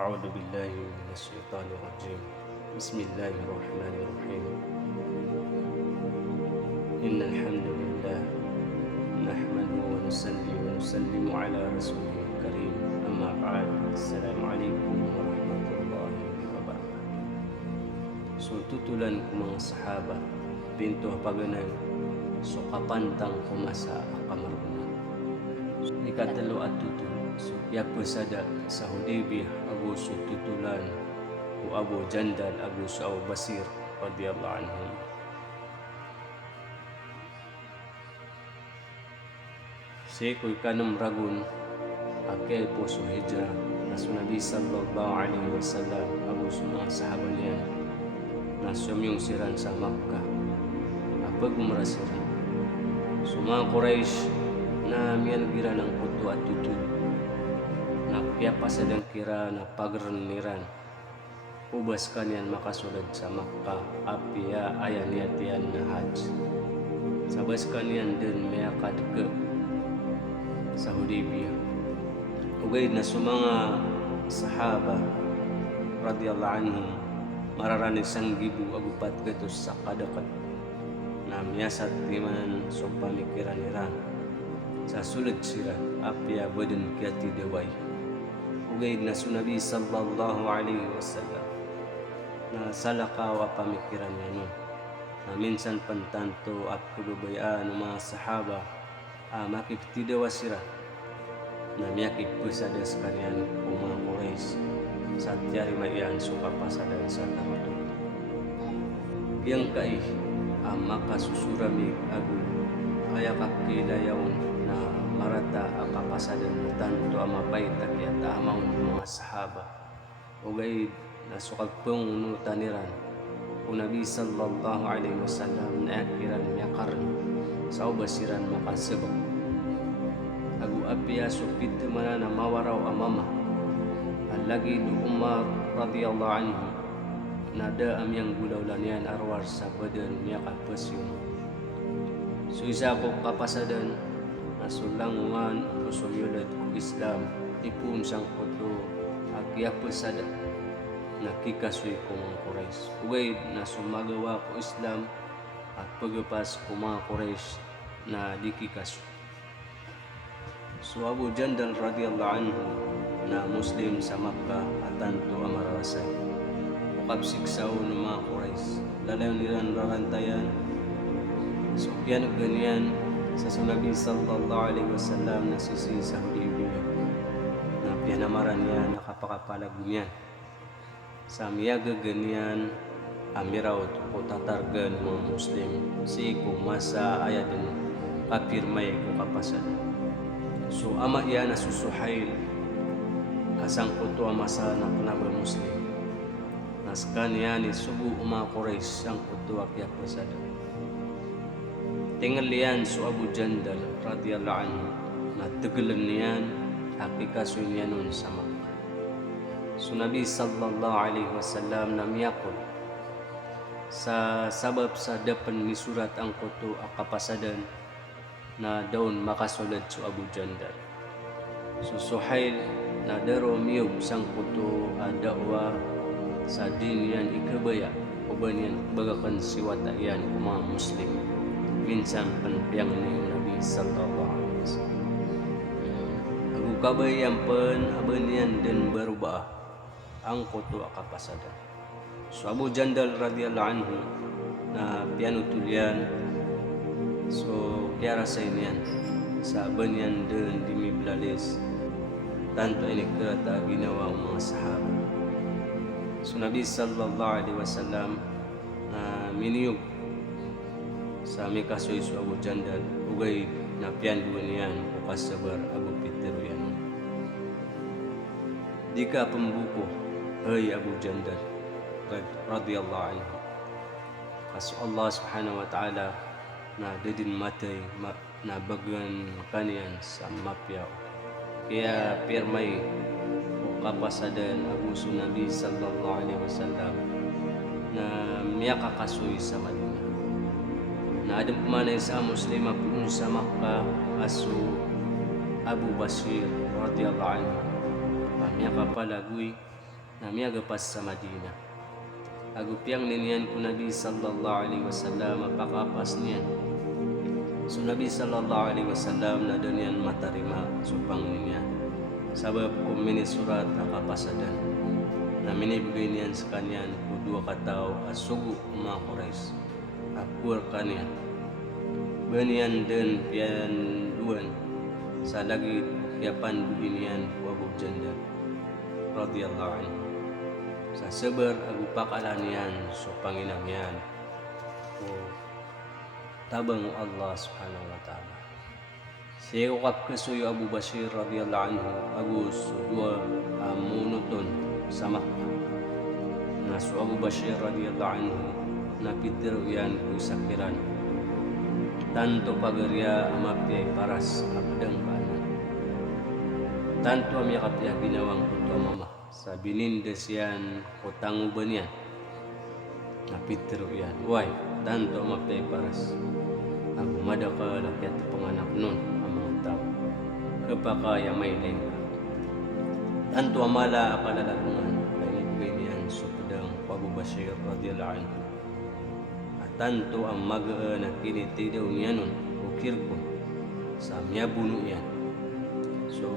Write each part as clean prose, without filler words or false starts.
أعوذ بالله من الشيطان الرجيم. بسم الله الرحمن الرحيم. إن الحمد لله نحمده ونصلي ونسلم على رسوله الكريم. أما بعد، السلام عليكم ورحمة الله وبركاته. So tutulan ko mga sahaba, pinto paganan, so kapantang kumasa akamarungan. So, ikatalo at tutul. So yapasada sa Hudaybiyah Abu so tutulan o Abu Jandal Abu Sa'u Basir radiyallahu anhum. Sekoy kanam ragun akay po so hijrah na Nabi sallallahu alaihi wasallam Abu so mga sahaba niyan na sumyong siran sa Makkah apag umrasiran. So mga Quraysh na miyan gira ng kutu at tutul na kaya pasadang kira na pagraniran ubas kanyan makasulad sa Makkah apya ayan yatian na hajj sabas kanyan din may akad ke sa Hudaybiyah ugay na sumanga sahaba radiyallahu anhum mararanig sang gibu agupat gatos sa kadakat na miyasat timan so pamikiran nira sa sulit sira apya badan kiyati deway ugay na Nabi sallallahu alaihi wasallam na salakaw a pamikiran niya na minsan pantanto at kulubayaan ng mga sahaba makiptidawa sira na miyakip pusadas kanyan o mga Quraysh sa tiyari maiyan sukapasadan sa tamato yang kai makasusurami agu ayakap kilayawan na marata ang kapasadan na tanto amapay takyat amang mga sahaba ugay nasukagpong nutaniran o Nabi sallallahu alaihi wasallam na akiran miyakaran sa ubasiran makasabag agu abya supit mana na mawaraw amama alagi du Umar radiyallahu anhu nada amyang gulaulan yan arwar sa badan miyakapasyon so isa ko kapasadan nasulanguan o sumyulad ko Islam ipun sang koto akya pesada nakikasuy ko mga Quraysh ugay na sumagawa ko Islam at pagapas ko mga Quraysh na dikikasu so Abu Jandal radiyallahu anhu na Muslim sa Makkah at tanto amarasay ukapsiksaw ng mga Quraysh lalayon nilang rarantayan so kaya ganyan sa Nabi sallallahu alaihi wasallam na susi sa Hudaybiyah na pinamaran niya nakapakapalag niya sa miyaga ganyan amiraw o tatargan mga Muslim si kumasa ayadin kapirmay ko kapasad so ama iya na susuhail asang kuto amasa na panaba Muslim naskan niya ni sugu uma Quraysh ang kuto akya pasad tinggal liyan so Abu Jandal radiyallahu anhu na tegelan niyan hakikaso niya nun sa Makkah so Nabi sallallahu alaihi wasallam na miyakot sa sabab sa dapan ni surat ang kuto akapasadan na daon makasulad so Abu Jandal so Suhail na daro miyog sang kuto adakwa sa din yan ikabaya uban yan bagakan siwata yan o mga Muslim minsan panpiyang ni Nabi sallallahu alaihi wasallam agu kabayan pen aban yan dan berubah ang kuto akapasada so Abu Jandal radiyallahu anhu na pianutulian so kaya sa inian sa aban yan dan dimiblalis tanto ini kerata ginawa ang mga sahaba so Nabi sallallahu alaihi wasallam na miniyog sa may kasoy so Abu Jandal ugay na pianduan niyan o kasabar Abu Peter yan di ka pambuko ay Abu Jandal radiyallahu anhu kaso Allah subhanahu wa ta'ala na dadin matay na bagan kaniyan sa mapyaw kaya pirmay o kapasadan Abu Nabi sallallahu alaihi wasallam na miyakakasoy sa Madinah na adam kumanay sa Muslim apun sa Makkah aso Abu Basir radiyallahu anhu pamiyakapalagoy nami agapas sa Madina. Agupyang ninian ku Nabi sallallahu alaihi wasallam apakapas niyan. So Nabi sallallahu alaihi wasallam na dunian matarima supang niya. Sabab kumini surat akapasadan. Na minibigay niyan sa kanyan kudua katao asugo mga Quraysh. Akur kanyan. Banian dan pian duan sa lagi yapan buginian ku Abu Jandal radhiyallahu anhu. Sa seber agu pakalanian so panginangyan o tabang Allah subhanahu wa ta'ala. Siya ukap kasuyo Abu Bashir radhiyallahu anhu agus dua amunuton sa Makkah. Nasu Abu Bashir radhiyallahu anhu napitir yan ku sakiran. Tanto pagarya amapya paras apadang paanan. Tanto amyakapya ginawang kuto mama. Sa binindes yan kutang uban yan. Napitiro yan. Why? Tanto amapya paras. Ang umada ka lakyat panganak nun ang mga tao. Kapakaya may lain ka. Tanto amala akalalagungan. Kainibigay niyan sa padang Abu Bashir radhiyallahu anhu. Tanto ang maga na kinitidaw niya nun, ukir ko, sa miya buno yan. So,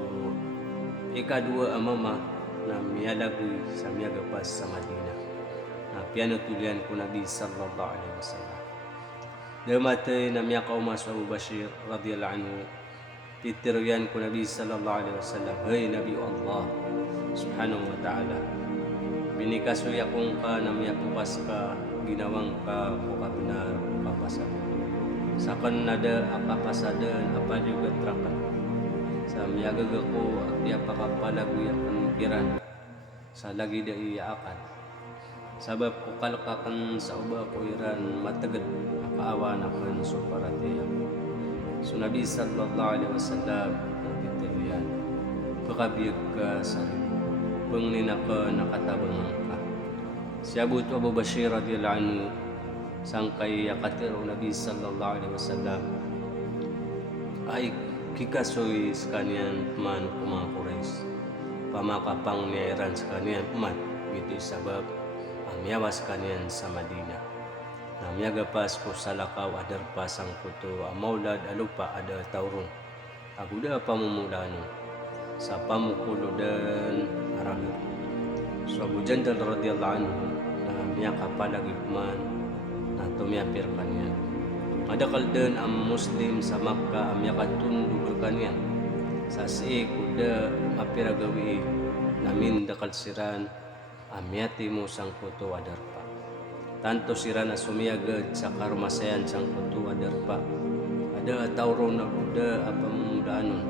ikadua ang mama na miya lagoy sa miya gapas sa Madina. Na pianutulian ko Nabi sallallahu alaihi wasallam. Damatay na miya kaumas Abu Bashir radhiyallahu anhu, titiruyan ko Nabi sallallahu alaihi wasallam, hey Nabi Allah subhanahu wa ta'ala, binikasuya kong ka na miya pukas ka, ginawang ka benar kapasadan. Sa kanada akapasadan apa juga terakan. Sa miyagaga ko akya pakapalagu yang pemikiran. Sa lagi da iyaakan. Sabab ko kalakakan sa uba ko iran matagad akaawan akan suparatiya. So Nabi sallallahu alaihi wasallam nagtitiruyan. Pakabiyag ka sa pangnina ka nakatabang ka. Si Abu Bashir radhiyallahu anhu sangkay yakatiro Nabi sallallahu alaihi wasallam ay kikasoy sa kanyan man mga Quraysh. Pamakapang niyaran sa kanyan man ito sabab ang miyawas kanyan sa Madina. Na miyagapas ko sa lakaw adar pasang kuto amaulad alupa ada taurun. Aguda pamumulano sa pamukulo dan aragat. So Abu Jandal radhiyallahu anhu na miya kapalagip man na tumiyapir kanyan. Madakal din ang Muslim sa Makkah ang miya katundog kanyan. Sa si kuda mapiragawi namin dakal siran ang miya timo sang kuto adarpa. Tanto siran na sumiyagad sa karumasayan sang kuto adarpa. Ada tauro na kuda apamudaanon.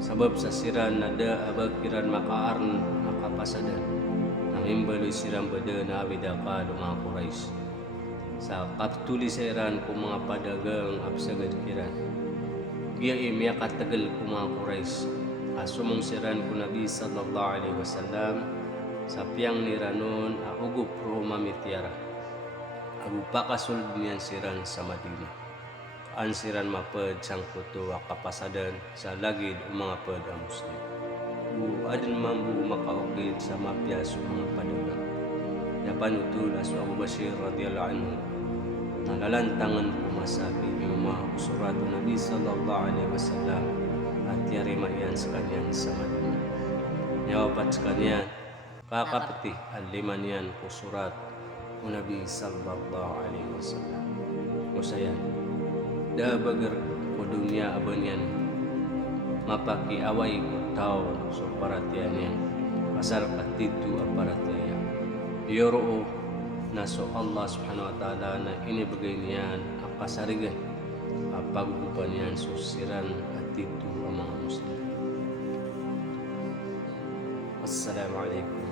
Sabab sa siran na da abakiran makaarn makapasadan. Imbaloy silang bada na abidaka mga Quraysh. Sa kaptuli sa Iran kung mga padagang absagad kiran. Giya imya katagal kung mga Quraysh. Asumong siran kung Nabi sallallahu alaihi wasallam sa piyang niranon augup Roma mitiara. Agupakasuld niyan siran sa Madina. An siran mapad sang kuto kapasadan sa lagid mga pad ang Muslim. Adin mambu makaukit sa mapyas mga padugang. Yapan utul asu Abu Bashir radhiyallahu anhu nalalantangan pumasabi yung mga usuratu Nabi sallallahu alaihi wasallam at yarima yan sa kanyang sa Madina. Yawapat sa kanya kakapati aliman yan usurat o Nabi sallallahu alaihi wasallam. Kusayan dabagar ko dunia aban yan mapakiaway ko tao so paratiyan yan pasal katitu aparataya yoro na so Allah subhanahu wa ta'ala na inibigay niyan ang kasarigan ang pagkupan niyan susiran at titu ang mga Muslim. Assalamualaikum